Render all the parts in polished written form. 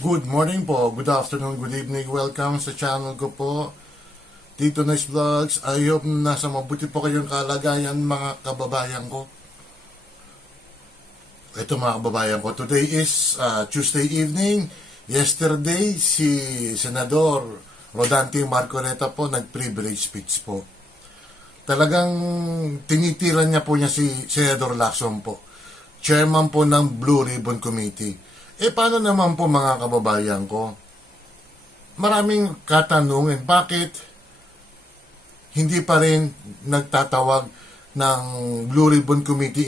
Good morning po, good afternoon, good evening, welcome sa channel ko po, Tito Nice Vlogs. I hope nasa mabuti po kayong kalagayan mga kababayan ko. Ito mga kababayan ko, today is Tuesday evening. Yesterday, si Senador Rodante Marcoleta po nag-privilege speech po. Talagang tinitiran niya po si Senador Lacson po, chairman po ng Blue Ribbon Committee. Paano naman po mga kababayan ko? Maraming katanungin, bakit hindi pa rin nagtatawag ng Blue Ribbon Committee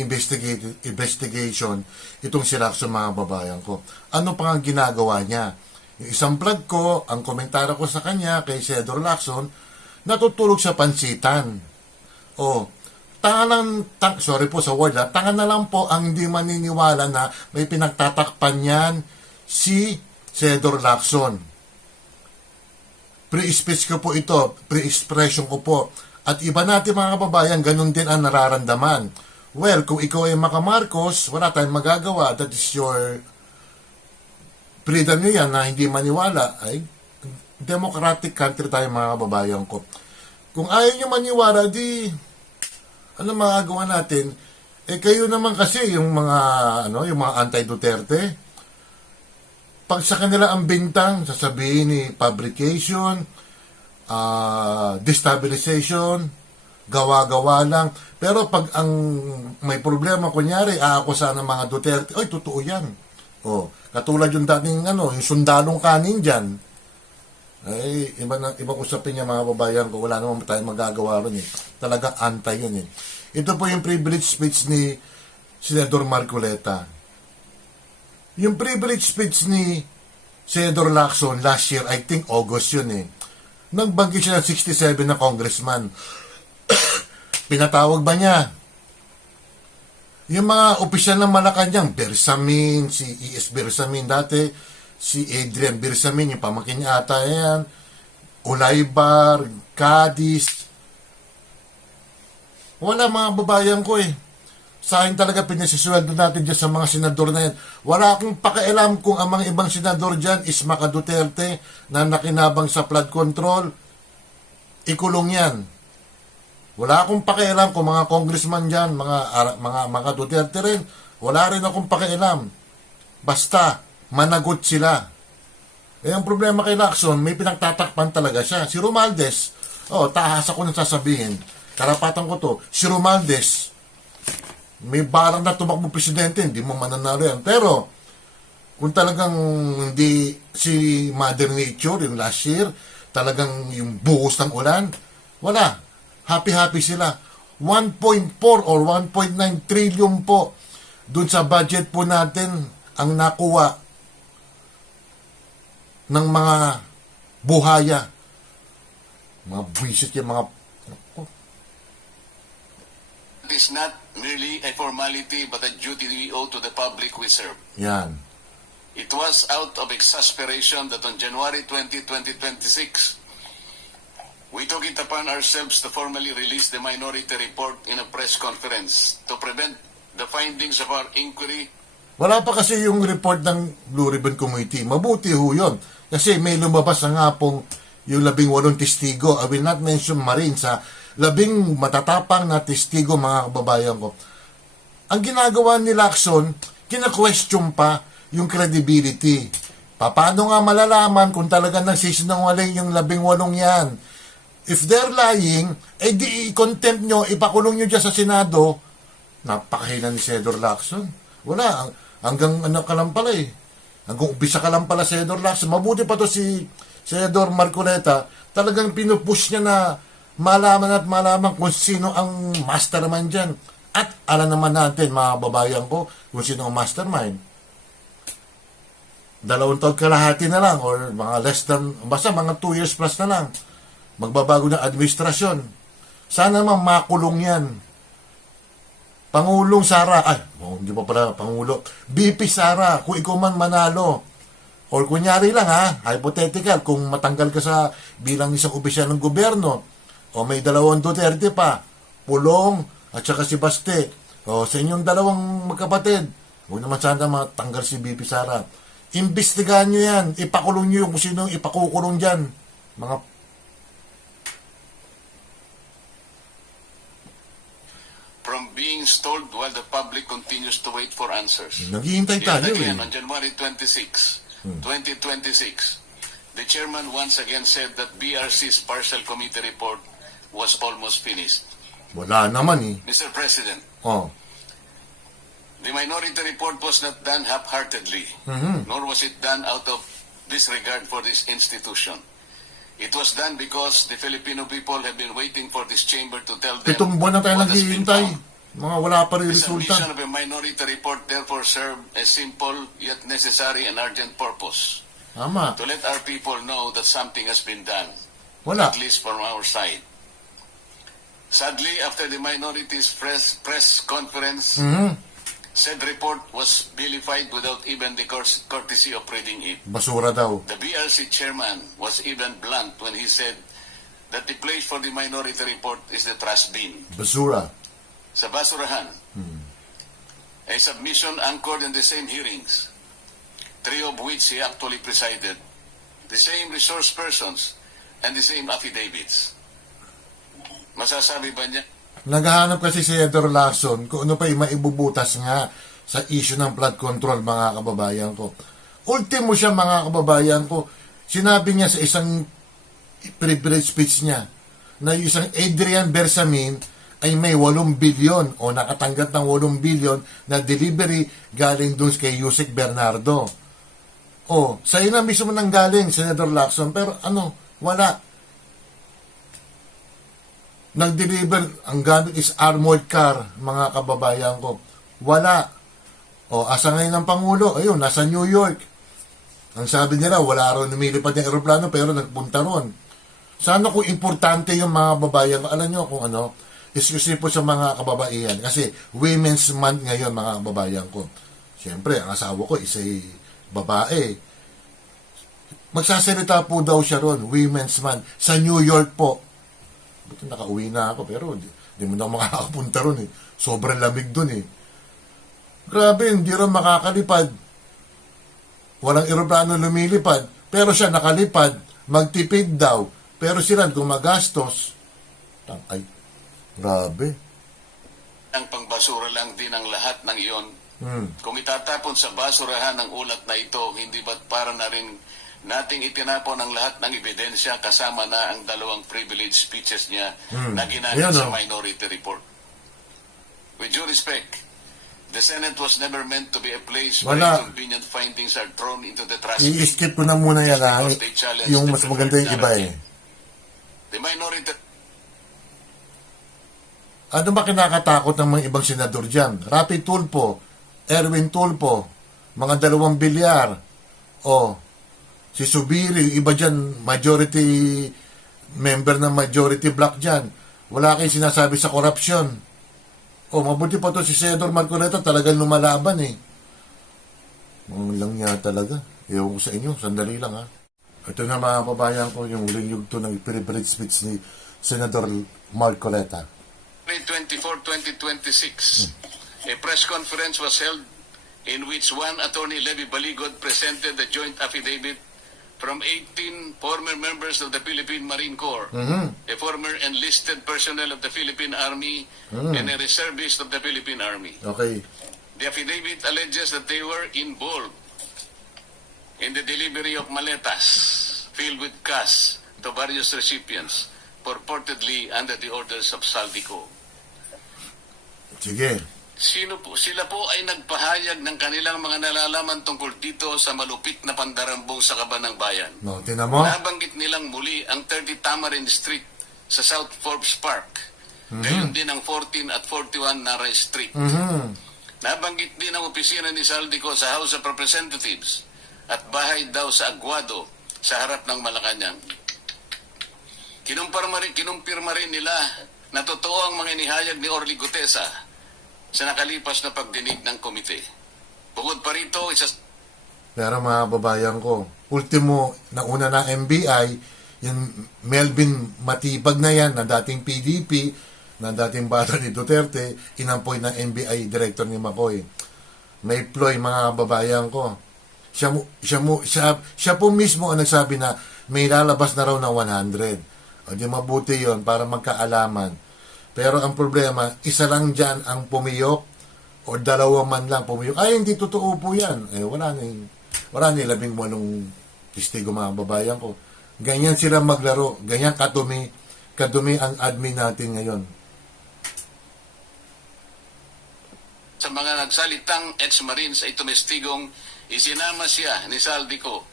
investigation itong si Lacson mga kababayan ko? Ano pa ang ginagawa niya? Yung isang vlog ko, ang komentaryo ko sa kanya kay Senador Lacson, natutulog sa pansitan. Sorry po sa word, tanga na lang po ang hindi maniniwala na may pinagtatakpan yan si Senador Lacson. Pre-speech ko po ito, pre-expression ko po. At iba natin mga kababayan, ganun din ang nararamdaman. Well, kung ikaw ay Marcos, wala tayong magagawa. That is your freedom nyo yan na hindi maniwala. Ay, democratic country tayo mga kababayan ko. Kung ayaw nyo maniwala, ano magagawa natin? Kayo naman kasi yung mga anti-Duterte, pag sa kanila ang bintang, sasabihin ni fabrication, destabilization, gawa-gawa lang. Pero pag ang may problema, kunyari, aakusahan ng mga Duterte, totoo yan. Katulad yung dating, yung sundalong kanin dyan. Ibang usapin niya mga babayan ko, wala naman tayong magagawa ron . Talagang anti yun . Ito po yung privilege speech ni Senador Marcoleta. Yung privilege speech ni Senador Lacson last year, I think August yun . Nagbanggit siya ng 67 na congressman. Pinatawag ba niya? Yung mga opisyal ng Malacanang, Bersamin, si E.S. Bersamin dati, si Adrian Bersamin, yung pamangkin niya ata yan, Olaybar, Cadiz. Wala mga babayan ko . Sa akin talaga pinasisweldo natin dyan sa mga senador na yan. Wala akong pakialam kung ang mga ibang senador dyan is Maka Duterte na nakinabang sa flood control. Ikulong yan. Wala akong pakialam kung mga congressman dyan, mga Duterte rin. Wala rin akong pakialam. Basta, managot sila. Ang problema kay Lacson, may pinagtatakpan talaga siya. Si Romualdez, tahas ako nang sasabihin, karapatan ko to, si Romualdez, may barang na tumakbo presidente, hindi mo mananalo yan. Pero, kung talagang hindi si Mother Nature, yung last year, talagang yung buhos ng ulan, wala. Happy-happy sila. 1.4 or 1.9 trillion po dun sa budget po natin ang nakuha ng mga buhaya. Mga buwisit yung mga... It is not merely a formality but a duty we owe to the public we serve. Yan. It was out of exasperation that on January 20, 2026, we took it upon ourselves to formally release the minority report in a press conference to prevent the findings of our inquiry. Wala pa kasi yung report ng Blue Ribbon Committee. Mabuti ho yun. Kasi may lumabas na nga pong yung 18 testigo. I will not mention Marine sa 10 matatapang na testigo mga kababayan ko. Ang ginagawa ni Lacson, kina-question pa yung credibility. Paano nga malalaman kung talaga nagsisinungaling yung 18 yan? If they're lying, di i-contempt nyo, ipakulong nyo dyan sa Senado. Napakahina ni Senador Lacson. Wala, hanggang ka lang pala . Hanggang umpisa ka lang pala, Senador Lacson. Mabuti pa to si Senador Marcoleta. Talagang pinupush niya na malaman kung sino ang mastermind dyan. At alam naman natin, mga babayan ko, kung sino ang mastermind. 2 taon kalahati na lang, or mga less than, basta mga 2 years plus na lang. Magbabago ng administrasyon. Sana naman makulong yan. Pangulong Sara, hindi pa pala Pangulo, BP Sara, kung ikaw man manalo, or kunyari lang hypothetical, kung matanggal ka sa bilang isang opisyal ng gobyerno, o may 2 Duterte pa, Pulong, at saka si Baste, sa inyong 2 magkapatid, huwag naman sana matanggal si BP Sara. Imbestigahan nyo yan. Ipakulong nyo yung kung sino ipakukulong dyan. Mga from being stalled while the public continues to wait for answers. naghihintay tayo Yet eh. again, on January 26, 2026, the chairman once again said that BRC's partial committee report was almost finished. Wala naman eh. Mr. President, Oh. the minority report was not done half-heartedly, nor was it done out of disregard for this institution. It was done because the Filipino people have been waiting for this chamber to tell them 7 buwan na tayo what has been naghihintay. found. Mga wala pa rin The resulta. submission of a minority report therefore served a simple yet necessary and urgent purpose, Tama. to let our people know that something has been done, Wala. at least from our side. Sadly, after the minority's press conference, said report was vilified without even the courtesy of reading it. Basura daw. The BRC chairman was even blunt when he said that the place for the minority report is the trash bin. Basura. Sa basurahan, a submission anchored in the same hearings, 3 of which he actually presided, the same resource persons, and the same affidavits. Masasabi ba niya? Naghahanap kasi si Senator Lacson kung ano pa yung maibubutas nga sa issue ng flood control, mga kababayan ko. Ultimo siya, mga kababayan ko, sinabi niya sa isang privilege speech niya na yung isang Adrian Bersamin ay may 8 bilyon o nakatanggap ng 8 bilyon na delivery galing dun kay Yusek Bernardo. O, sa'yo na mismo nang galing, Senator Lacson, pero wala. Nag-deliver, ang gamit is armored car, mga kababayan ko. Wala. O, asa ngayon ng Pangulo? Ayun, nasa New York. Ang sabi nila, wala raw lumilipad yung aeroplano, pero nagpunta ron. Sana kung importante yung mga babayan ko, alam nyo kung excuse po sa mga kababaihan. Kasi Women's Month ngayon, mga kababayan ko. Siyempre, ang asawa ko isa'y babae. Magsasalita po daw siya ron, Women's Month, sa New York po. Buti nakauwi na ako, pero di mo na ako makakapunta ron eh. Sobrang lamig dun eh. Grabe, hindi rin makakalipad. Walang eroplano lumilipad. Pero siya nakalipad, magtipid daw. Pero sila gumagastos. Ay, grabe. Ang pangbasura lang din ang lahat ng iyon. Kung itatapon sa basurahan ang ulat na ito, hindi ba't para na rin nating itinapon ang lahat ng ebidensya kasama na ang 2 privilege speeches niya na ginamit sa minority report. With due respect, the Senate was never meant to be a place where inconvenient findings are thrown into the trash bin. I-skip ko na muna yan ha. Yung mas maganda yung iba eh. The minority... Ano ba kinakatakot ng mga ibang senador dyan? Rapi Tulfo, Erwin Tulfo, mga 2 bilyar, si Subiri, iba dyan, majority member ng majority block dyan. Wala kayong sinasabi sa korupsyon. Mabuti pa to si Senador Marcoleta, talagang lumalaban eh. Mga lang niya talaga. Ewan ko sa inyo, sandali lang ha. Ito na mga kababayan ko, yung linyug to ng privilege speech ni Senador Marcoleta. May 24, 2026, a press conference was held in which one Attorney Levy Baligod presented the joint affidavit from 18 former members of the Philippine Marine Corps, a former enlisted personnel of the Philippine Army, and a reservist of the Philippine Army. Okay. The affidavit alleges that they were involved in the delivery of maletas filled with cash to various recipients, purportedly under the orders of Saldico. Sige. Sila po ay nagpahayag ng kanilang mga nalalaman tungkol dito sa malupit na pandarambong sa Kaban ng Bayan. No, tinan mo. Nabanggit nilang muli ang 30 Tamarind Street sa South Forbes Park. Gayon din ang 14 at 41 Naray Street. Nabanggit din ang opisina ni Saldico sa House of Representatives at bahay daw sa Aguado sa harap ng Malacanang. Kinumpirma rin nila na totoo ang mga inihayag ni Orly Gutesa sa nakalipas na pagdinig ng komite. Bukod pa rito, Pero mga babayan ko, ultimo, nauna na MBI, yung Melvin Matibag na yan, na dating PDP, na dating bata ni Duterte, inampoy ng MBI director ni Macoy. May ploy mga babayan ko. Siya po mismo ang nagsabi na may lalabas na raw na 100. O di mabuti yon para magkaalaman. Pero ang problema, isa lang dyan ang pumiyok o dalawa man lang pumiyok. Ay, hindi totoo po yan. Wala ni 18 testigo mga babayan ko. Ganyan sila maglaro. Ganyan kadumi ang admin natin ngayon. Sa mga nagsalitang ex-marines ay tumestigong isinama siya ni Saldico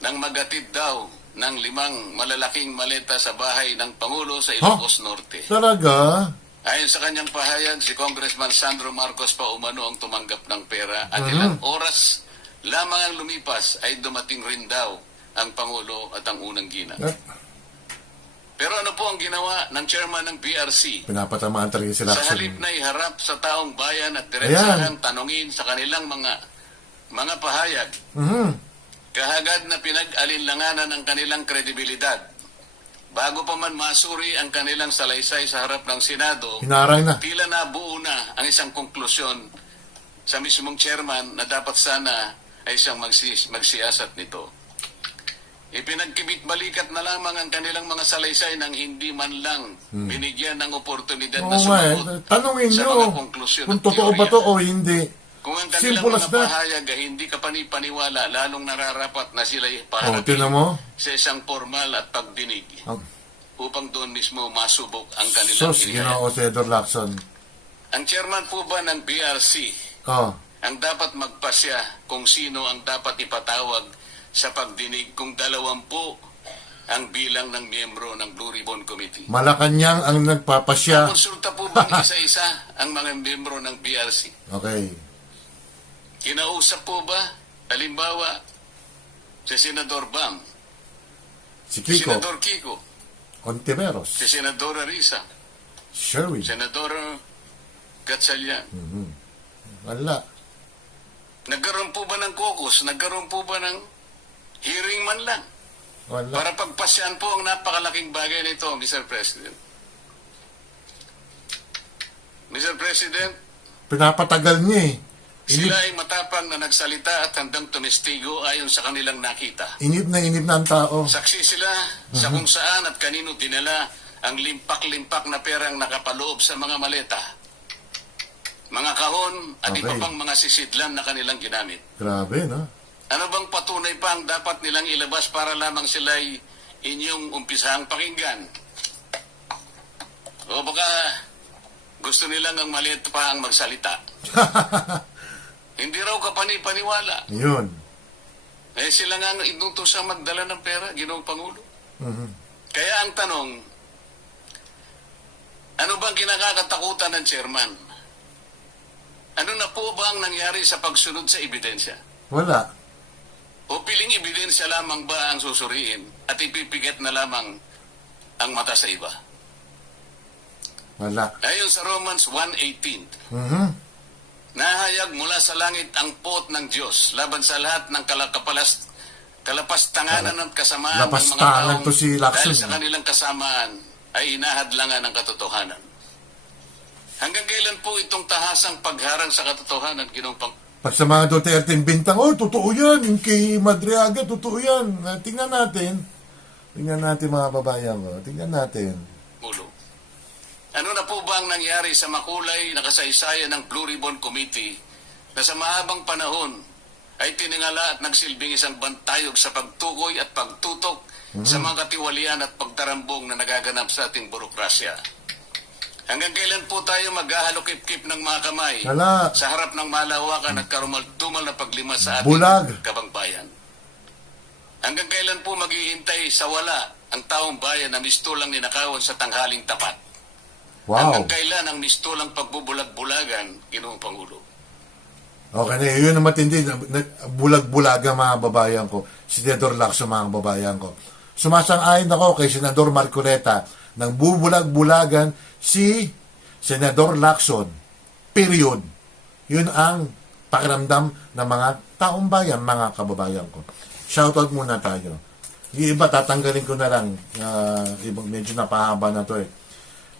nang magatid daw ng 5 malalaking maleta sa bahay ng Pangulo sa Ilocos Norte. Talaga? Ayon sa kanyang pahayag, si Congressman Sandro Marcos pa umano ang tumanggap ng pera at ilang oras lamang ang lumipas ay dumating rin daw ang Pangulo at ang unang gina. Pero ano po ang ginawa ng chairman ng BRC? Pinapatamaan talaga sila. Sa halip na iharap sa taong bayan at diretsahang tanungin sa kanilang mga pahayag, kahagad na pinag-alinlanganan ang kanilang kredibilidad. Bago pa man masuri ang kanilang salaysay sa harap ng Senado, Hinaray na. tila nabuo na ang isang konklusyon sa mismong chairman na dapat sana ay siyang magsiyasat nito. Ipinagkibit-balikat na lamang ang kanilang mga salaysay nang hindi man lang binigyan ng oportunidad na sumagot tanungin sa nyo mga konklusyon kung at totoo ba teorya. to o hindi. Kung ang kanilang Simple as mga that. pahayag ay hindi ka panipaniwala, lalong nararapat na sila'y O, paharapin tinan mo. sa isang formal at pagdinig Oh, upang doon mismo masubok ang kanilang sus, inihayag. Ginoo Senador Lacson. Ang chairman po ba ng BRC Oh, ang dapat magpasya kung sino ang dapat ipatawag sa pagdinig kung 20 ang bilang ng miyembro ng Blue Ribbon Committee. Malacanang ang nagpapasya. Konsulta po bang isa-isa ang mga miyembro ng BRC? Okay. Kinausap po ba, halimbawa, si Senador Bam, Si si Kiko, Senador Kiko, Ontiveros, si Senador Arisa, Sherwin. Senador Gatchalian. Wala. Nagkaroon po ba ng caucus? Nagkaroon po ba ng hearing man lang? Wala. Para pagpasyan po ang napakalaking bagay nito, Mr. President. Mr. President, Pinapatagal niya eh. sila ay matapang na nagsalita at handang tumestigo ayon sa kanilang nakita. Inip na ang tao. Saksi sila sa kung saan at kanino dinala ang limpak-limpak na perang nakapaloob sa mga maleta, mga kahon at iba Okay. pang mga sisidlan na kanilang ginamit. Grabe, no? Ano bang patunay pa ang dapat nilang ilabas para lamang sila'y inyong umpisahang pakinggan? O baka gusto nilang ang maliit pa ang magsalita. Hindi raw kapani-paniwala. Yun. Sila nga ang inutusang magdala ng pera, Ginoong Pangulo. Kaya ang tanong, ano bang kinakatakutan ng chairman? Ano na po ba ang nangyari sa pagsunod sa ebidensya? Wala. O piling ebidensya lamang ba ang susuriin at ipipigat na lamang ang mata sa iba? Wala. Ayon sa Romans 1:18, nahayag mula sa langit ang pot ng Diyos laban sa lahat ng kalapastanganan at kasamaan ng mga Lapastangan taong to si Lacson. dahil sa kanilang kasamaan ay inahadlangan ng katotohanan. Hanggang kailan po itong tahasang pagharang sa katotohanan, Ginoong Pag sa mga Duterte bintang, totoo yan. Yung kay Madriaga, totoo yan. Tingnan natin. Tingnan natin mga babayan ko. Tingnan natin. Pangulo? Ano na po ba ang nangyari sa makulay na kasaysayan ng Blue Ribbon Committee na sa mahabang panahon ay tiningala at nagsilbing isang bantayog sa pagtukoy at pagtutok sa mga katiwalian at pagtarambong na nagaganap sa ating burokrasya? Hanggang kailan po tayo maghahalokip-kip ng mga kamay Wala. sa harap ng malawakan at karumal-dumal na paglima sa ating Bulag. kabangbayan? Hanggang kailan po maghihintay sa wala ang taong bayan na mistulang ninakawan sa tanghaling tapat? Wow. Hanggang kailan ang mistulang pagbubulag-bulagan, Ginoong Pangulo? Okay na, yun ang matindi. Bulag-bulaga mga babayan ko. Senador Lacson mga babayan ko. Sumasang-ayon ako kay Senador Marcoleta nang bubulag-bulagan si Senador Lacson. Period. Yun ang pakiramdam ng mga taong bayan, mga kababayan ko. Shoutout muna tayo. Yung iba, tatanggalin ko na lang. Medyo napahaba na to eh.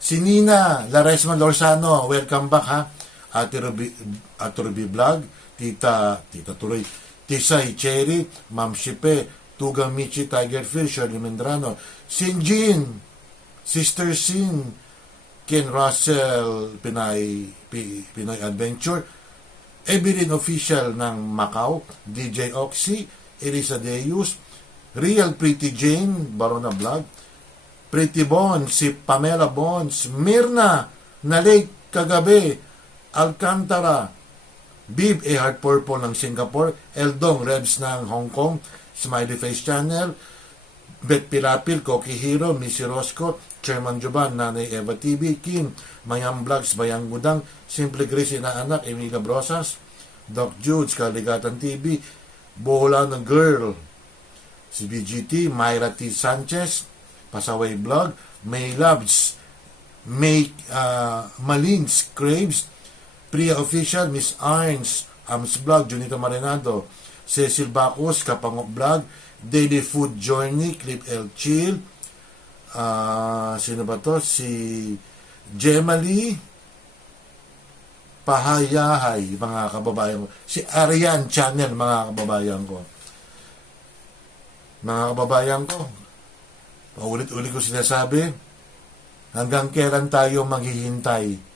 Si Nina Laresma Lorzano, welcome back ha. Ate Ruby Vlog, Tita Tuloy, Tisay Cherry, Ma'am Shipe, Tuga Michi, Tiger Fish, Shirley Mendrano, Sinjin, Sister Sin, Ken Russell, Pinoy Adventure, Evelyn Official ng Macau, DJ Oxy, Elisa Deus, Real Pretty Jane, Barona Vlog, Pretty Bones, si Pamela Bones, Mirna, na late kagabi, Alcantara, Bib A Heart Purple ng Singapore, Eldong Rebs ng Hong Kong, Smiley Face Channel, Bet Pilapil, Koki Hero, Missy Rosco, Chairman Joban, Nanay Eva TV, Kim, Mayang Vlogs, Bayang Gudang, Simple Grace, Inaanak, Emilia Brosas, Doc Judes, Kaligatan TV, Bola ng Girl, si BGT, Myra T. Sanchez, Pasaway Vlog, May Loves, May Malins, Craves, Priya Official, Miss Arns, Ams Vlog, Junito Marinado, Cecil Bacus, Kapangok Vlog, Daily Food Journey, Clip El Chill, sino ba to? Si Gemali Pahayahay, mga kababayan ko. Si Arian Channel, mga kababayan ko. Mga kababayan ko, paulit-ulit ko sinasabi, hanggang kailan tayo maghihintay?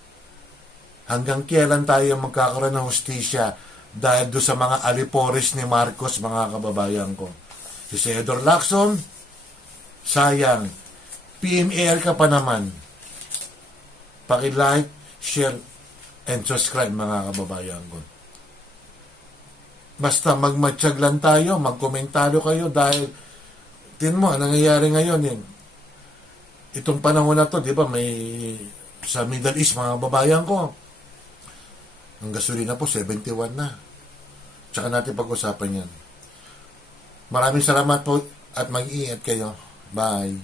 Hanggang kailan tayo magkakaroon ng hustisya dahil doon sa mga alipores ni Marcos, mga kababayan ko? Si Senator Lacson, sayang, PMAR ka pa naman. Paki-like, share, and subscribe, mga kababayan ko. Basta magmatsyag lang tayo, magkomentaryo kayo dahil tin mo, nangyayari ngayon yun. Itong panahon na to, di ba, may sa Middle East, mga kababayan ko, ang gasolina po, 71 na. Tsaka natin pag-usapan yan. Maraming salamat po at mag-iingat kayo. Bye.